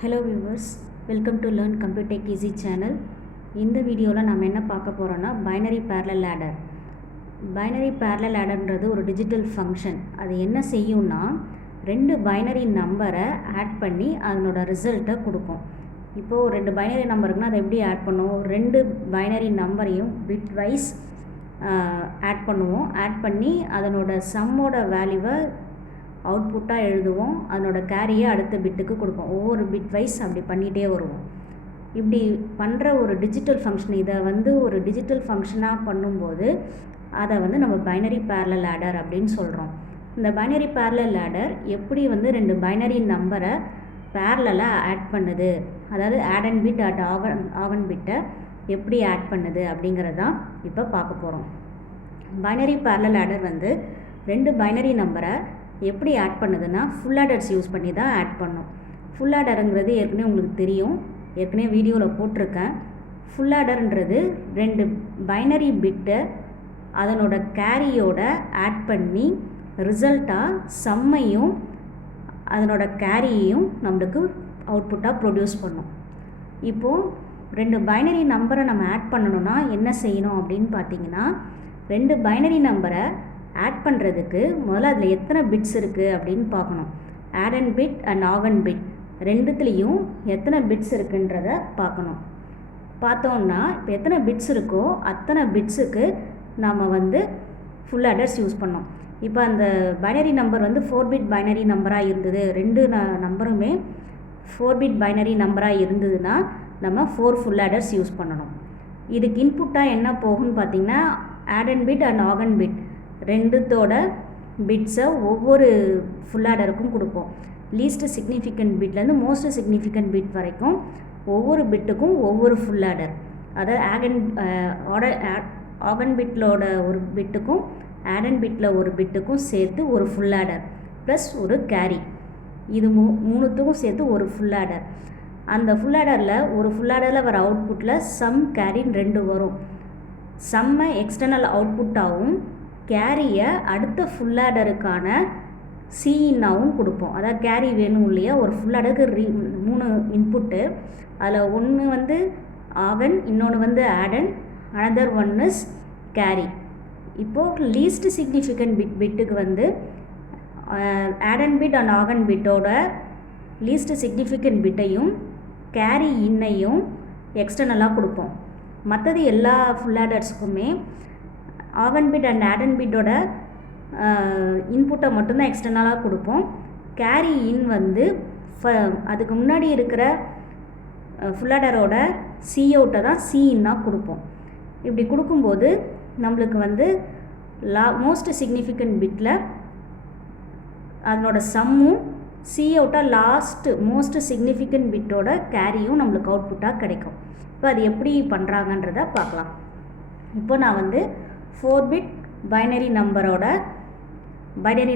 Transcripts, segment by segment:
Hello viewers, welcome to learn computer easy channel. இந்த வீடியோவில் நம்ம என்ன பார்க்க போகிறோன்னா binary parallel adder. Binary parallel லேடர்ன்றது ஒரு டிஜிட்டல் ஃபங்க்ஷன். அது என்ன செய்யும்னா ரெண்டு பைனரி நம்பரை ஆட் பண்ணி அதனோட ரிசல்ட்டை கொடுக்கும். இப்போது ரெண்டு பைனரி நம்பருக்குன்னா அதை எப்படி ஆட் பண்ணுவோம்? ரெண்டு பைனரி நம்பரையும் பிட் வைஸ் ஆட் பண்ணுவோம். ஆட் பண்ணி அதனோட சம்மோட வேல்யூவை அவுட்புட்டாக எழுதுவோம். அதனோட கேரியை அடுத்த பிட்டுக்கு கொடுப்போம். ஒவ்வொரு பிட் வைஸ் அப்படி பண்ணிகிட்டே வருவோம். இப்படி பண்ணுற ஒரு டிஜிட்டல் ஃபங்க்ஷன், இதை ஒரு டிஜிட்டல் ஃபங்க்ஷனாக பண்ணும்போது அதை நம்ம பைனரி பேரலல் லேடர் அப்படின்னு சொல்கிறோம். இந்த பைனரி பேரலல் லேடர் எப்படி ரெண்டு பைனரி நம்பரை பேரலாக ஆட் பண்ணுது, அதாவது ஆட் அண்ட் பிட் அட் ஆவன் பிட்டை எப்படி ஆட் பண்ணுது அப்படிங்கிறதான் இப்போ பார்க்க போகிறோம். பைனரி பேரலல் லேடர் ரெண்டு பைனரி நம்பரை எப்படி ஆட் பண்ணுதுன்னா ஃபுல் ஆடர்ஸ் யூஸ் பண்ணி தான் ஆட் பண்ணும். ஃபுல் ஆடருங்கிறது ஏற்கனவே உங்களுக்கு தெரியும், ஏற்கனவே வீடியோவில் போட்டிருக்கேன். ஃபுல் ஆடர்ன்றது ரெண்டு பைனரி பிட்டை அதனோட கேரியோட ஆட் பண்ணி ரிசல்ட்டாக சம்மையும் அதனோட கேரியையும் நம்மளுக்கு அவுட்புட்டாக ப்ரொடியூஸ் பண்ணும். இப்போது ரெண்டு பைனரி நம்பரை நம்ம ஆட் பண்ணணுன்னா என்ன செய்யணும் அப்படின்னு பார்த்தீங்கன்னா, ரெண்டு பைனரி நம்பரை ஆட் பண்ணுறதுக்கு முதல்ல அதில் எத்தனை பிட்ஸ் இருக்குது அப்படின்னு பார்க்கணும். ஆட் அண்ட் பிட் அண்ட் ஆவன் பிட் ரெண்டுத்துலேயும் எத்தனை பிட்ஸ் இருக்குன்றத பார்க்கணும். பார்த்தோன்னா இப்போ எத்தனை பிட்ஸ் இருக்கோ அத்தனை பிட்ஸுக்கு நாம் ஃபுல் ஆடர்ஸ் யூஸ் பண்ணோம். இப்போ அந்த பைனரி நம்பர் 4 பிட் பைனரி நம்பராக இருந்தது, ரெண்டு நம்பருமே 4 பிட் பைனரி நம்பராக இருந்ததுன்னா நம்ம 4 ஃபுல் ஆடர்ஸ் யூஸ் பண்ணணும். இதுக்கு இன்புட்டாக என்ன போகும்னு பார்த்திங்கன்னா ஆட் அண்ட் பிட் அண்ட் ஆவன் பிட் ரெண்டுத்தோட பிட்ஸை ஒவ்வொரு ஃபுல் ஆடருக்கும் கொடுப்போம். லீஸ்ட் சிக்னிஃபிகண்ட் பிட்லேருந்து மோஸ்ட் சிக்னிஃபிகண்ட் பிட் வரைக்கும் ஒவ்வொரு பிட்டுக்கும் ஒவ்வொரு ஃபுல் ஆடர், அதாவது ஆவன் பிட்லோட ஒரு பிட்டுக்கும் ஆட் அண்ட் பிட்டில் ஒரு பிட்டுக்கும் சேர்த்து ஒரு ஃபுல் ஆடர் ப்ளஸ் ஒரு கேரி, இது மூணுத்துக்கும் சேர்த்து ஒரு ஃபுல் ஆடர். அந்த ஃபுல் ஆடரில் ஒரு ஃபுல் ஆடரில் வர அவுட்புட்டில் சம் கேரின்னு ரெண்டு வரும். சம்மை எக்ஸ்டர்னல் அவுட்புட்டாகவும் கேரியை அடுத்த ஃபுல் ஆடருக்கான சிஇன்னாவும் கொடுப்போம். அதாவது கேரி வேணும் இல்லையா, ஒரு ஃபுல் ஆடருக்கு 3 இன்புட்டு, அதில் ஒன்று ஆவன், இன்னொன்று addend, another one is carry. இப்போது லீஸ்ட் சிக்னிஃபிகண்ட் பிட்டுக்கு ஆட் அண்ட் பிட் அண்ட் ஆவன் பிட்டோட லீஸ்ட் சிக்னிஃபிகண்ட் பிட்டையும் கேரி இன்னையும் எக்ஸ்டர்னலாக கொடுப்போம். மற்றது எல்லா ஃபுல் ஆடர்ஸுக்குமே ஆவன் பிட் அண்ட் ஆட் அண்ட் பிட்டோட இன்புட்டை மட்டும்தான் எக்ஸ்டர்னலாக கொடுப்போம். கேரி இன் அதுக்கு முன்னாடி இருக்கிற ஃபுல் ஆடரோட சி அவுட்டை தான் சி இன்னாக கொடுப்போம். இப்படி கொடுக்கும்போது நம்மளுக்கு மோஸ்ட் சிக்னிஃபிகண்ட் பிட்டில் அதனோட சம்மும் சி அவுட்டாக லாஸ்ட்டு மோஸ்ட் சிக்னிஃபிகண்ட் பிட்டோட கேரியும் நம்மளுக்கு அவுட்புட்டாக கிடைக்கும். இப்போ அது எப்படி பண்ணுறாங்கன்றத பார்க்கலாம். இப்போ நான் 4 பிட் பைனரி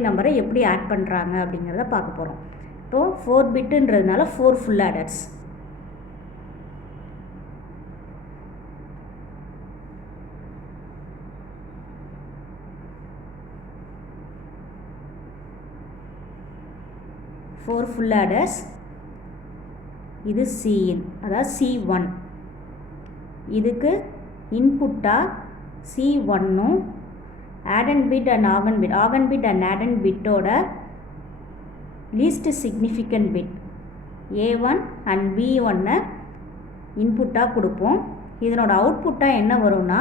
நம்பரை எப்படி ஆட் பண்ணுறாங்க அப்படிங்கிறத பார்க்க போகிறோம். இப்போது 4 பிட்டுன்றதுனால 4 ஃபுல் ஆடர்ஸ். Full adders. இது சிஇன், அதாவது C1. இதுக்கு இன்புட்டாக C1ம் ஆட் அண்ட் பிட் அண்ட் ஆவன் பிட் அண்ட் ஆட் அண்ட் பிட்டோட least significant bit A1 and B1 இன்புட்டாக கொடுப்போம். இதனோட அவுட்புட்டாக என்ன வரும்னா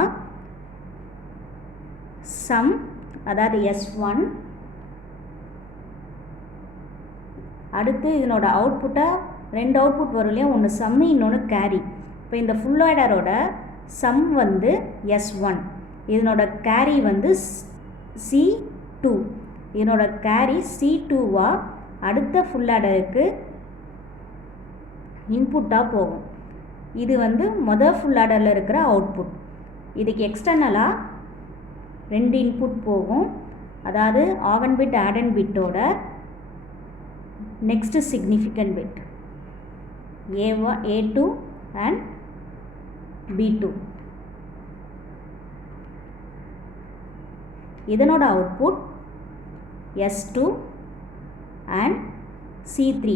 சம், அதாவது S1. அடுத்து இதனோட அவுட்புட்டாக 2 அவுட்புட் வரும் இல்லையா, ஒன்று சம்மு இன்னொன்று கேரி. இப்போ இந்த ஃபுல் ஆடரோட சம் S1, இதனோட கேரி C2, இதனோட கேரி C2வா அடுத்த ஃபுல் ஆடருக்கு இன்புட்டாக போகும். இது மொதல் ஃபுல் ஆடரில் இருக்கிற அவுட்புட். இதுக்கு எக்ஸ்டர்னலாக 2 இன்புட் போகும், அதாவது ஆவன் பிட் ஆட் அண்ட் பிட்டோட next significant bit A2 and B2. இதனோட output S2 and C3.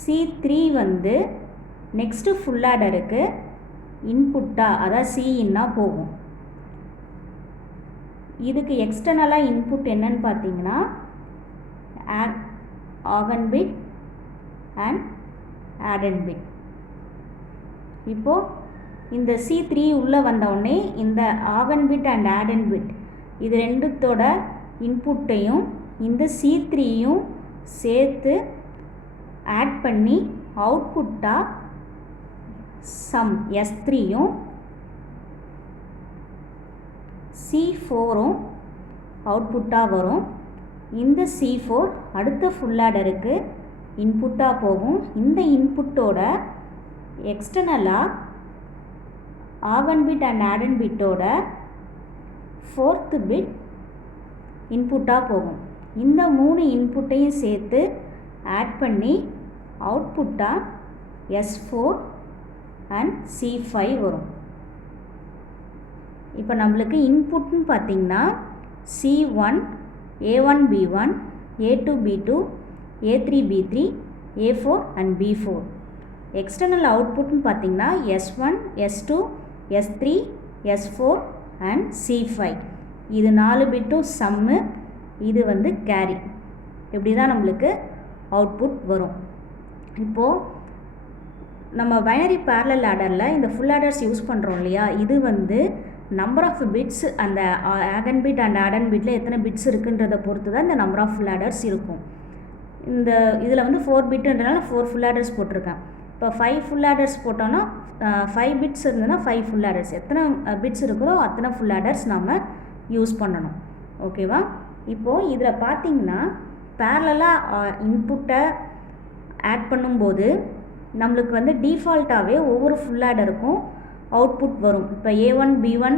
C3 வந்து நெக்ஸ்ட்டு ஃபுல் ஆடருக்கு இன்புட்டாக அதாவது Cஇன்னா போகும். இதுக்கு எக்ஸ்டர்னலாக இன்புட் என்னன்னு பார்த்தீங்கன்னா ஆகன் பிட் அண்ட் ஆடட் பிட். இப்போது இந்த C3 உள்ளே வந்தவுடனே இந்த ஆகன் பிட் அண்ட் ஆடட் பிட் இது ரெண்டுத்தோட இன்புட்டையும் இந்த C3யும் சேர்த்து ஆட் பண்ணி அவுட்புட்டாக சம் S3யும் C4ம் அவுட்புட்டாக வரும். இந்த C4 அடுத்த ஃபுல் ஆடருக்கு இன்புட்டாக போகும். இந்த இன்புட்டோட எக்ஸ்டர்னலாக ஆகன் பிட் அண்ட் ஆடட் பிட்டோட 4th பிட் இன்புட்டாக போகும். இந்த 3 இன்புட்டையும் சேர்த்து ஆட் பண்ணி அவுட்புட்டாக S4 அண்ட் C5 வரும். இப்போ நம்மளுக்கு இன்புட்னு பார்த்திங்கன்னா C1, A1, B1, A2, B2, A3, B3, A4 and B4. External அவுட்புட்னு பார்த்திங்கன்னா S1, S2, S3, S4 and C5. இது 4 பிட்டும் சம்மு, இது வந்து கேரி. இப்படி தான் நம்மளுக்கு அவுட்புட் வரும். இப்போது நம்ம பைனரி பேரலல் ஆடரில் இந்த ஃபுல் ஆடர்ஸ் யூஸ் பண்ணுறோம் இல்லையா, இது வந்து நம்பர் ஆஃப் பிட்ஸ் அந்த ஆகன் பிட் அண்ட் ஆடட் பிட்டில் எத்தனை பிட்ஸ் இருக்குன்றதை பொறுத்து தான் இந்த நம்பர் ஆஃப் ஃபுல் ஆடர்ஸ் இருக்கும். இந்த இதில் வந்து 4 பிட்டுன்றனால 4 ஃபுல் ஆடர்ஸ் போட்டிருக்கேன். இப்போ 5 ஃபுல் ஆடர்ஸ் போட்டோன்னா 5 பிட்ஸ் இருந்ததுன்னா 5 ஃபுல் ஆடர்ஸ், எத்தனை பிட்ஸ் இருக்குதோ அத்தனை ஃபுல் ஆடர்ஸ் நம்ம யூஸ் பண்ணணும். ஓகேவா? இப்போது இதில் பார்த்திங்கன்னா பேரலாக இன்புட்டை ஆட் பண்ணும்போது நம்மளுக்கு வந்து டிஃபால்ட்டாகவே ஒவ்வொரு ஃபுல் ஆடருக்கும் அவுட்புட் வரும். இப்போ A1, B1,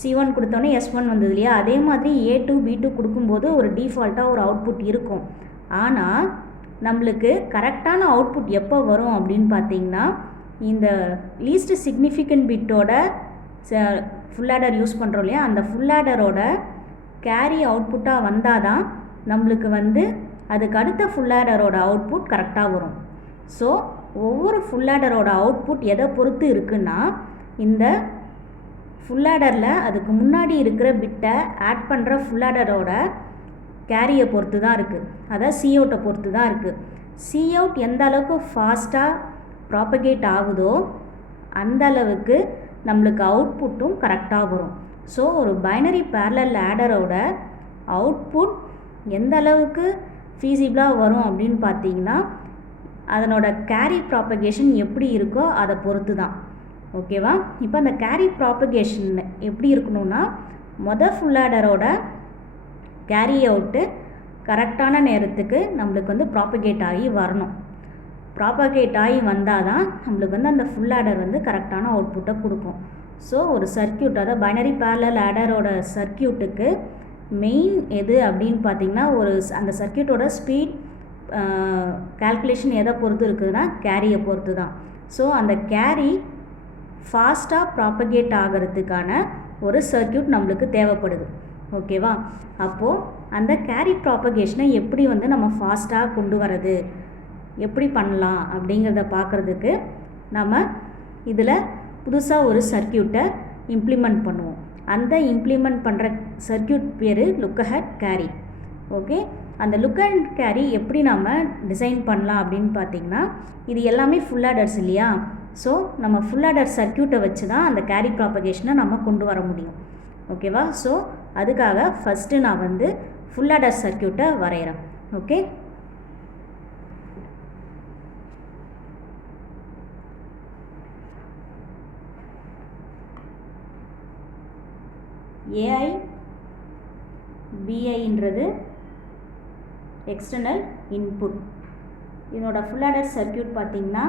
C1 கொடுத்தோன்னே S1 வந்தது இல்லையா, அதே மாதிரி A2, B2 கொடுக்கும்போது ஒரு டிஃபால்ட்டாக ஒரு அவுட்புட் இருக்கும். ஆனால் நம்மளுக்கு கரெக்டான அவுட்புட் எப்போ வரும் அப்படின்னு பார்த்திங்கன்னா இந்த லீஸ்ட் சிக்னிஃபிகண்ட் பிட்டோட ஃபுல் ஆடர் யூஸ் பண்ணுறோம் இல்லையா, அந்த ஃபுல் ஆடரோட கேரி அவுட்புட்டாக வந்தால் தான் நம்மளுக்கு வந்து அதுக்கு அடுத்த ஃபுல் ஆடரோட அவுட்புட் கரெக்டாக வரும். ஸோ ஒவ்வொரு ஃபுல் ஆடரோட அவுட்புட் எதை பொறுத்து இருக்குன்னா இந்த ஃபுல் ஆடரில் அதுக்கு முன்னாடி இருக்கிற பிட்டை ஆட் பண்ணுற ஃபுல் ஆடரோட கேரியை பொறுத்து தான் இருக்குது, அதாவது Coutஐ பொறுத்து தான் இருக்குது. Cout எந்த அளவுக்கு ஃபாஸ்ட்டாக ப்ராப்பகேட் ஆகுதோ அந்த அளவுக்கு நம்மளுக்கு அவுட்புட்டும் கரெக்டாக வரும். ஸோ ஒரு பைனரி பேரலல் ஆடரோட அவுட்புட் எந்த அளவுக்கு ஃபீஸிபிளாக வரும் அப்படின்னு பார்த்தீங்கன்னா அதனோட கேரி ப்ராப்பகேஷன் எப்படி இருக்கோ அதை பொறுத்து தான். ஓகேவா? இப்போ அந்த கேரி ப்ராப்பகேஷன் எப்படி இருக்கணும்னா ஃபுல் ஆடரோட கேரி அவுட்டு கரெக்டான நேரத்துக்கு நம்மளுக்கு வந்து ப்ராப்பகேட் ஆகி வரணும். ப்ராப்பகேட் ஆகி வந்தால் தான் நம்மளுக்கு வந்து அந்த ஃபுல் ஆடர் வந்து கரெக்டான அவுட்புட்டை கொடுக்கும். ஸோ ஒரு சர்க்கியூட், அதாவது பைனரி பேரலல் ஆடரோட சர்க்கியூட்டுக்கு மெயின் எது அப்படின்னு பார்த்திங்கன்னா அந்த சர்க்கியூட்டோட ஸ்பீட் கால்குலேஷன் எதை பொறுத்து இருக்குதுன்னா கேரியை பொறுத்து தான். ஸோ அந்த கேரி ஃபாஸ்ட்டாக ப்ராப்பகேட் ஆகிறதுக்கான ஒரு சர்க்கியூட் நம்மளுக்கு தேவைப்படுது. ஓகேவா? அப்போது அந்த கேரி ப்ராப்பகேஷனை எப்படி வந்து நம்ம ஃபாஸ்ட்டாக கொண்டு வரது, எப்படி பண்ணலாம் அப்படிங்கிறத பார்க்குறதுக்கு நம்ம இதில் புதுசாக ஒரு சர்க்கியூட்டை இம்ப்ளிமெண்ட் பண்ணுவோம். அந்த இம்ப்ளிமெண்ட் பண்ணுற சர்க்கியூட் பேர் லுக் அஹெட் கேரி. ஓகே, அந்த லுக் அண்ட் கேரி எப்படி நம்ம டிசைன் பண்ணலாம் அப்படின்னு பார்த்திங்கன்னா இது எல்லாமே ஃபுல் ஆடர்ஸ் இல்லையா, ஸோ நம்ம ஃபுல் ஆடர் சர்க்கியூட்டை வச்சு தான் அந்த கேரி ப்ராப்பகேஷனை நம்ம கொண்டு வர முடியும். ஓகேவா? ஸோ அதுக்காக ஃபஸ்ட்டு நான் வந்து ஃபுல் ஆடர் சர்க்கியூட்டை வரைகிறேன். ஓகே, ஏஐ பிஐன்றது எக்ஸ்டர்னல் இன்புட். இதனோட ஃபுல் ஆடர் சர்க்கியூட் பார்த்திங்கன்னா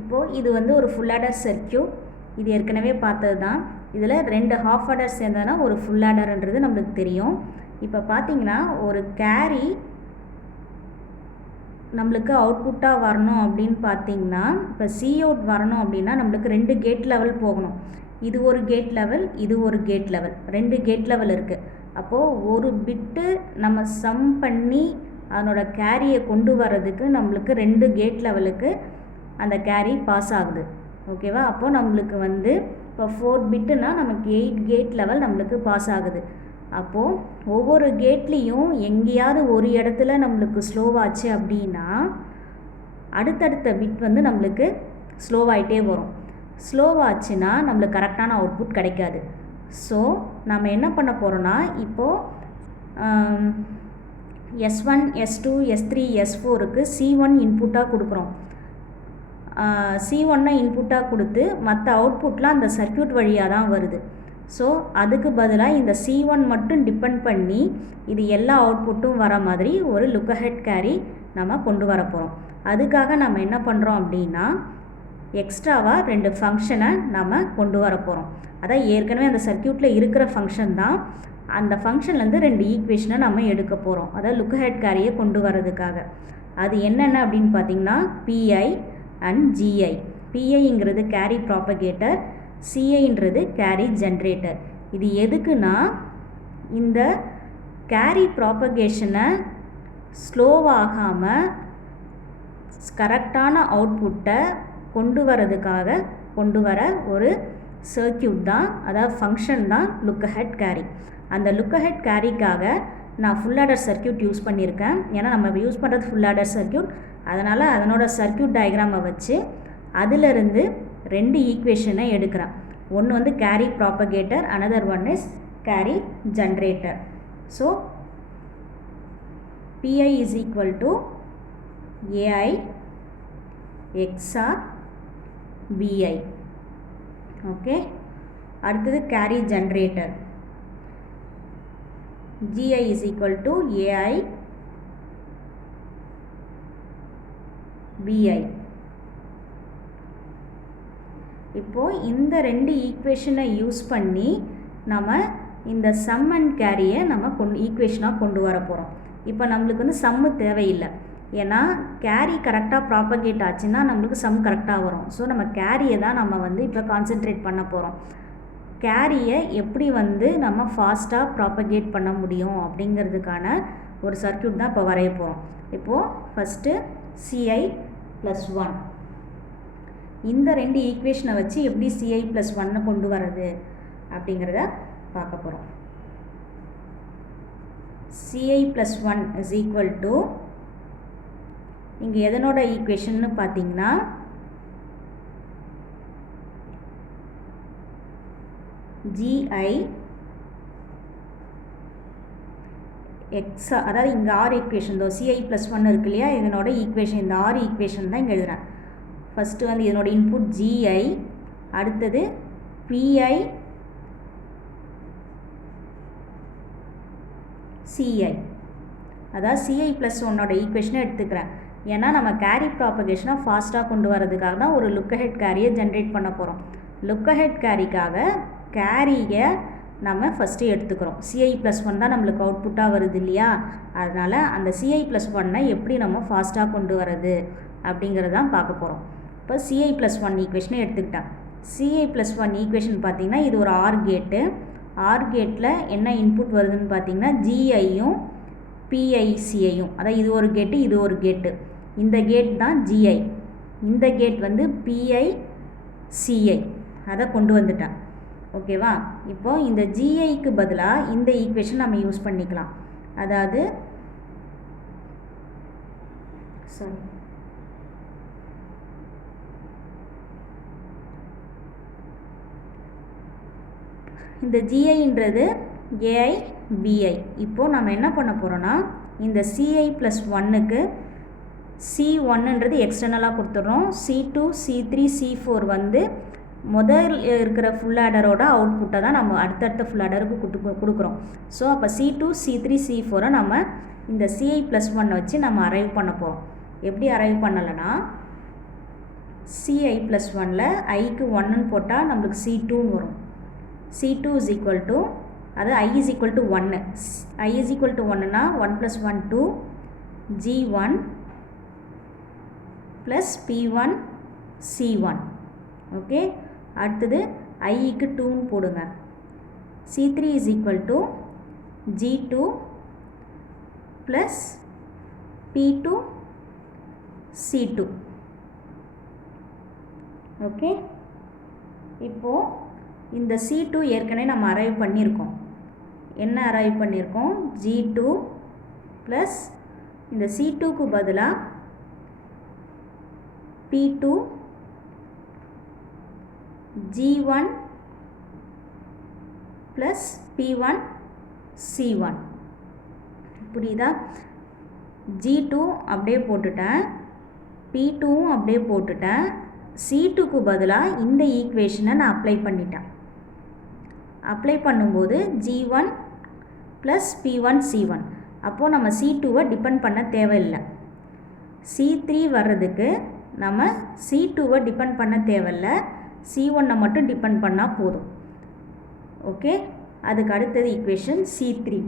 இப்போது இது வந்து ஒரு ஃபுல் ஆடர் சர்க்யூட். இது ஏற்கனவே பார்த்தது தான். இதில் 2 ஹாஃப் ஆடர் சேர்ந்ததுனா ஒரு ஃபுல் ஆடர்ன்றது நம்மளுக்கு தெரியும். இப்போ பார்த்தீங்கன்னா ஒரு கேரி நம்மளுக்கு அவுட்புட்டாக வரணும் அப்படின்னு பார்த்தீங்கன்னா, இப்போ சி அவுட் வரணும் அப்படின்னா நம்மளுக்கு 2 கேட் லெவல் போகணும். இது ஒரு கேட் லெவல், இது ஒரு கேட் லெவல், 2 கேட் லெவல் இருக்குது. அப்போது ஒரு பிட்டு நம்ம சம் பண்ணி அதனோட கேரியை கொண்டு வர்றதுக்கு நம்மளுக்கு 2 கேட் லெவலுக்கு அந்த கேரி பாஸ் ஆகுது. ஓகேவா? அப்போது நம்மளுக்கு வந்து இப்போ 4 பிட்டுனா நமக்கு 8 கேட் லெவல் நம்மளுக்கு பாஸ் ஆகுது. அப்போது ஒவ்வொரு கேட்லேயும் எங்கேயாவது ஒரு இடத்துல நம்மளுக்கு ஸ்லோவாச்சு அப்படின்னா அடுத்தடுத்த பிட் வந்து நம்மளுக்கு ஸ்லோவாகிட்டே வரும். ஸ்லோவாச்சுன்னா நம்மளுக்கு கரெக்டான அவுட்புட் கிடைக்காது. ஸோ நம்ம என்ன பண்ண போகிறோன்னா, இப்போது S1, S2, S3, S4க்கு C1 இன்புட்டாக கொடுக்குறோம். C1 இன்புட்டாக கொடுத்து மற்ற அவுட்புட்லாம் அந்த சர்க்யூட் வழியாக தான் வருது. ஸோ அதுக்கு பதிலாக இந்த C1 மட்டும் டிபெண்ட் பண்ணி இது எல்லா அவுட்புட்டும் வர மாதிரி ஒரு லுக் அஹெட் கேரி நம்ம கொண்டு வர போகிறோம். அதுக்காக நம்ம என்ன பண்ணுறோம் அப்படின்னா, எக்ஸ்ட்ராவாக 2 ஃபங்க்ஷனை நம்ம கொண்டு வர போகிறோம். அதான் ஏற்கனவே அந்த சர்க்யூட்டில் இருக்கிற ஃபங்க்ஷன் தான். அந்த ஃபங்க்ஷன்லேருந்து 2 ஈக்குவேஷனை நம்ம எடுக்க போகிறோம். அதாவது லுக் அஹெட் கேரியை கொண்டு வரதுக்காக. அது என்னென்ன அப்படின்னு பார்த்தீங்கன்னா, PI அண்ட் GI. PIங்கிறது கேரி ப்ராப்பகேட்டர், CIன்றது கேரி ஜென்ரேட்டர். இது எதுக்குன்னா, இந்த கேரி ப்ராப்பகேஷனை ஸ்லோவாகாமல் கரெக்டான அவுட்புட்டை கொண்டு வரதுக்காக கொண்டு வர ஒரு சர்க்யூட் தான், அதாவது ஃபங்க்ஷன் தான் லுக் அஹெட் கேரி. அந்த லுக் அஹெட் கேரிக்காக நான் ஃபுல் ஆடர் சர்க்யூட் யூஸ் பண்ணியிருக்கேன். ஏன்னா நம்ம யூஸ் பண்ணுறது ஃபுல் ஆடர் சர்க்யூட். அதனால் அதனோட சர்க்யூட் டயக்ராமை வச்சு அதிலிருந்து 2 ஈக்குவேஷனை எடுக்கிறேன். ஒன்று வந்து carry propagator, another one is carry generator. So PI is equal to AI XOR BI. ஓகே, அடுத்தது carry generator. GI is equal to AI BI. இப்போது இந்த 2 ஈக்குவேஷனை யூஸ் பண்ணி நம்ம இந்த சம் அண்ட் கேரியை நம்ம ஈக்குவேஷனாக கொண்டு வர போகிறோம். இப்போ நம்மளுக்கு வந்து சம்மு தேவையில்லை. ஏன்னா கேரி கரெக்டாக ப்ராப்பகேட் ஆச்சுன்னா நம்மளுக்கு சம் கரெக்டாக வரும். ஸோ நம்ம கேரியை தான் நம்ம வந்து இப்போ கான்சென்ட்ரேட் பண்ண போகிறோம். கேரியை எப்படி வந்து நம்ம ஃபாஸ்ட்டாக ப்ராப்பகேட் பண்ண முடியும் அப்படிங்கிறதுக்கான ஒரு சர்க்யூட் தான் இப்போ வரைய போகிறோம். இப்போது ஃபஸ்ட்டு CI+1 இந்த 2 ஈக்குவேஷனை வச்சு எப்படி CI+1 கொண்டு வர்றது அப்படிங்கிறத பார்க்க போகிறோம். CI+1 is equal to, இங்கே எதனோட ஈக்குவேஷன்னு பார்த்தீங்கன்னா GI X, அதாவது இங்கே R ஈக்குவேஷன் தான் CI+1 இருக்கு இல்லையா, இதனோட ஈக்குவேஷன், இந்த R ஈக்குவேஷன் தான் இங்கே எழுதுகிறேன். ஃபஸ்ட்டு வந்து இதனோட இன்புட் GI, அடுத்தது PI CI, அதாவது CI+1 ஈக்குவேஷனை எடுத்துக்கிறேன். ஏன்னா நம்ம கேரி ப்ராப்பகேஷனை ஃபாஸ்ட்டாக கொண்டு வரதுக்காக தான் ஒரு லுக் அஹெட் கேரியை ஜென்ரேட் பண்ண போகிறோம். லுக் அஹெட் கேரிக்காக கேரியை நம்ம ஃபஸ்ட்டு எடுத்துக்கிறோம். CI+1 தான் நம்மளுக்கு அவுட்புட்டாக வருது இல்லையா, அதனால் அந்த CI+1 எப்படி நம்ம ஃபாஸ்ட்டாக கொண்டு வரது அப்படிங்கிறது தான் பார்க்க போகிறோம். இப்போ CI+1 ஈக்குவேஷனை எடுத்துக்கிட்டேன். CI+1 ஈக்குவேஷன் பார்த்திங்கன்னா இது ஒரு ஆர் கேட்டு. ஆர் கேட்டில் என்ன இன்புட் வருதுன்னு பார்த்திங்கன்னா GIயும் PICIயும், அதாவது இது ஒரு கேட்டு, இது ஒரு கேட்டு. இந்த கேட் தான் GI, இந்த கேட் வந்து PICI, அதை கொண்டு வந்துட்டேன். ஓகேவா? இப்போது இந்த GIக்கு பதிலாக இந்த ஈக்குவேஷன் நம்ம யூஸ் பண்ணிக்கலாம். அதாவது இந்த GIன்றது AI BI. இப்போது நம்ம என்ன பண்ண போகிறோன்னா, இந்த CI+1க்கு C1ன்றது எக்ஸ்டர்னலாக கொடுத்துட்றோம். C2, C3, C4 வந்து முதல் இருக்கிற ஃபுல் ஆடரோட அவுட்புட்டை தான் நம்ம அடுத்தடுத்த ஃபுல் ஆடருக்கு கொடுக்குறோம். ஸோ அப்போ C2, C3, C4 நம்ம இந்த CI+1 வச்சு நம்ம அரைவ் பண்ண போகிறோம். எப்படி அரைவ் பண்ணலைன்னா, ci ப்ளஸ் 1ல் ஐக்கு 1ன்னு போட்டால் நம்மளுக்கு c2 வரும். c2 இஸ் ஈக்குவல் டு, அது i is equal to 1, i is equal to 1னா 1 + 1 2 g1 ப்ளஸ் p1 c1. ஓகே, அடுத்தது ஐக்கு 2ன்னு போடுங்க. c3 is equal to g2 plus p2 c2. ஓகே, இப்போது இந்த c2 ஏற்கனவே நம்ம அரைவ் பண்ணியிருக்கோம். என்ன அரைவ் பண்ணியிருக்கோம்? g2 ப்ளஸ் இந்த c2க்கு பதிலாக p2 g1 plus p1 c1. புரியுதா? g2 அப்படியே போட்டுட்டேன், p2வும் அப்படியே போட்டுட்டேன். c2க்கு பதிலாக இந்த ஈக்குவேஷனை நான் அப்ளை பண்ணிட்டேன். அப்ளை பண்ணும்போது g1 ப்ளஸ் p1 c1. அப்போது நம்ம c2வை டிபெண்ட் பண்ண தேவையில்லை. c3 வர்றதுக்கு நம்ம c2வை டிபெண்ட் பண்ண தேவையில்லை, c1 மட்டும் டிபெண்ட் பண்ணால் போதும். ஓகே, அதுக்கு அடுத்தது ஈக்குவேஷன் c3.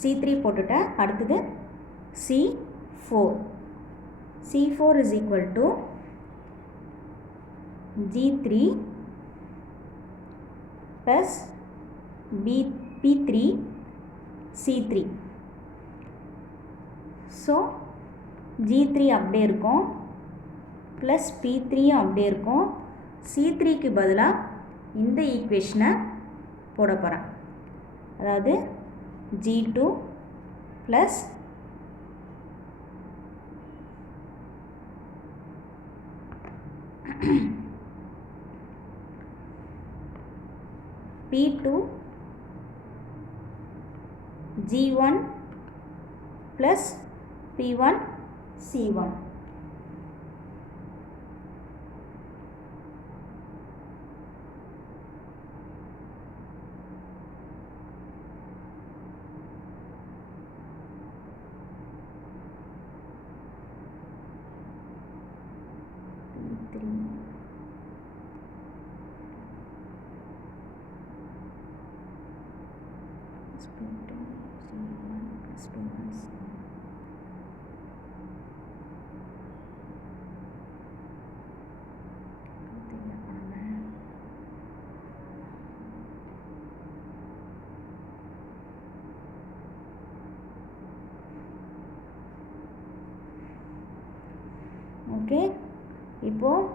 c3 போட்டுட்டேன். அடுத்தது c4. c4 is equal to g3 plus p3 c3. So g3 அப்படியே இருக்கும், ப்ளஸ் p3 அப்படியே இருக்கும். c3க்கு பதிலாக இந்த ஈக்குவேஷனை போட போகிறேன். அதாவது g2 plus p2 g1 plus p1 c1. Okay, இப்போது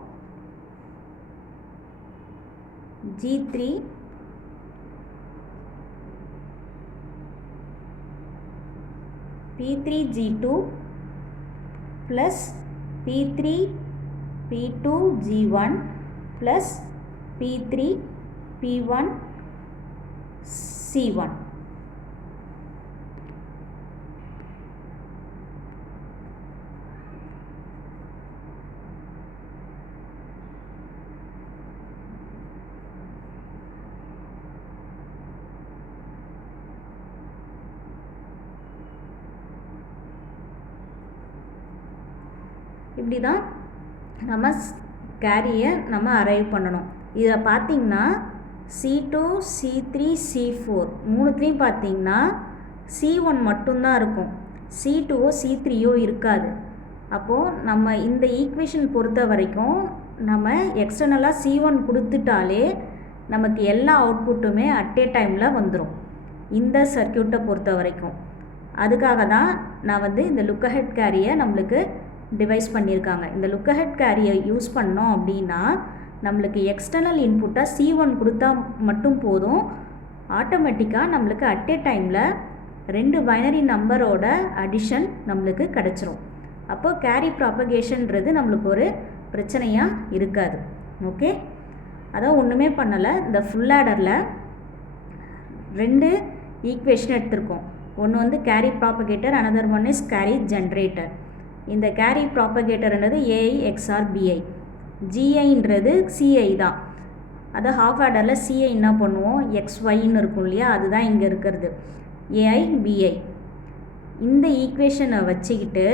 g3 p3 g2 plus p3 p2 g1 plus p3 p1 c1. இப்படி தான் நம்ம கேரியை நம்ம அரைவ் பண்ணணும். இதில் பார்த்திங்கன்னா c2 c3 c4 மூணுத்துலேயும் பார்த்திங்கன்னா c1 மட்டும்தான் இருக்கும், c2ஓ c3ஓ இருக்காது. அப்போது நம்ம இந்த ஈக்குவேஷன் பொறுத்த வரைக்கும் நம்ம எக்ஸ்டர்னலாக c1 கொடுத்துட்டாலே நமக்கு எல்லா அவுட்புட்டுமே அட் ஏ டைமில் வந்துடும் இந்த சர்க்கியூட்டை பொறுத்த வரைக்கும். அதுக்காக தான் நான் இந்த லுக் அஹெட் கேரியை நம்மளுக்கு டிவைஸ் பண்ணியிருக்காங்க. இந்த லுக் அஹெட் கேரியை யூஸ் பண்ணோம் அப்படின்னா நம்மளுக்கு எக்ஸ்டர்னல் இன்புட்டாக c1 கொடுத்தா மட்டும் போதும், ஆட்டோமேட்டிக்காக நம்மளுக்கு அட் ஏ டைமில் 2 பைனரி நம்பரோட அடிஷன் நம்மளுக்கு கிடச்சிரும். அப்போது கேரி ப்ராபகேஷன்றது நம்மளுக்கு ஒரு பிரச்சனையாக இருக்காது. ஓகே, அதான் ஒன்றுமே பண்ணலை. இந்த ஃபுல் ஆடரில் 2 ஈக்குவேஷன் எடுத்திருக்கோம். ஒன்று carry propagator, another one is carry generator. இந்த கேரி ப்ராபகேட்டர்ன்றது ஏஐ எக்ஸ்ஆர் பிஐ, ஜிஐன்றது சிஐ தான். அதை ஹாஃப் ஆர்டரில் சிஐ என்ன பண்ணுவோம், எக்ஸ்ஒய்ன்னு இருக்கும் இல்லையா, அதுதான் இங்கே இருக்கிறது. ஏஐ பிஐ. இந்த ஈக்குவேஷனை வச்சுக்கிட்டு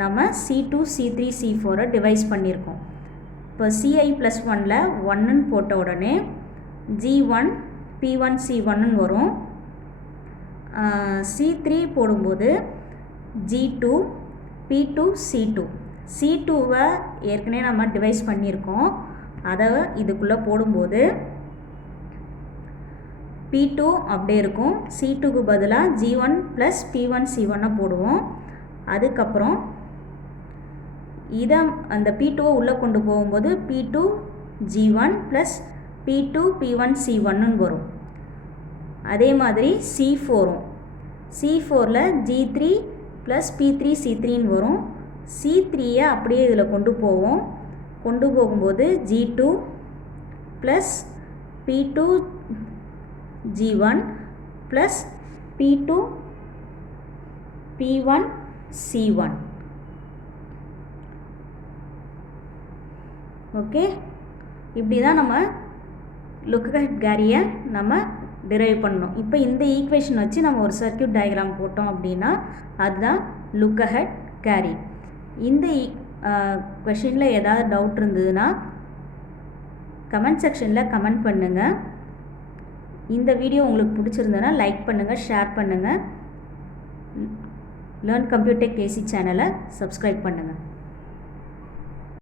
நம்ம C2 C3 C4 டிவைஸ் பண்ணியிருக்கோம். இப்போ Ci + 1ல் 1ன்னு போட்ட உடனே G1 P1 C1ன்னு வரும். C3 போடும்போது G2 P2 C2. C2வை ஏற்கனவே நம்ம டிவைஸ் பண்ணியிருக்கோம். அதை இதுக்குள்ளே போடும்போது P2 அப்படியே இருக்கும். C2க்கு பதிலாக G1 + P1 C1 போடுவோம். அதுக்கப்புறம் இதை அந்த P2வை உள்ளே கொண்டு போகும்போது P2 G1 + P2 P1 C1ன்னு வரும். அதே மாதிரி C4ம் C4ல் G3 + P3 C3ன்னு வரும். C3யை அப்படியே இதில் கொண்டு போவோம். கொண்டு போகும்போது G2 + P2 G1 + P2 P1 C1. Okay, இப்படி தான் நம்ம லுக் அஹெட் கேரியை நம்ம டிரைவ் பண்ணணும். இப்போ இந்த ஈக்குவேஷன் வச்சு நம்ம ஒரு சர்க்யூட் டயக்ராம் போட்டோம் அப்படின்னா அதுதான் லுக் அஹெட் கேரி. இந்த கொஷினில் ஏதாவது டவுட் இருந்ததுன்னா கமெண்ட் செக்ஷனில் கமெண்ட் பண்ணுங்கள். இந்த வீடியோ உங்களுக்கு பிடிச்சிருந்ததுன்னா லைக் பண்ணுங்கள், ஷேர் பண்ணுங்கள். லேர்ன் கம்ப்யூட்டர் டெக் ஏசி சேனலை சப்ஸ்கிரைப் பண்ணுங்கள்.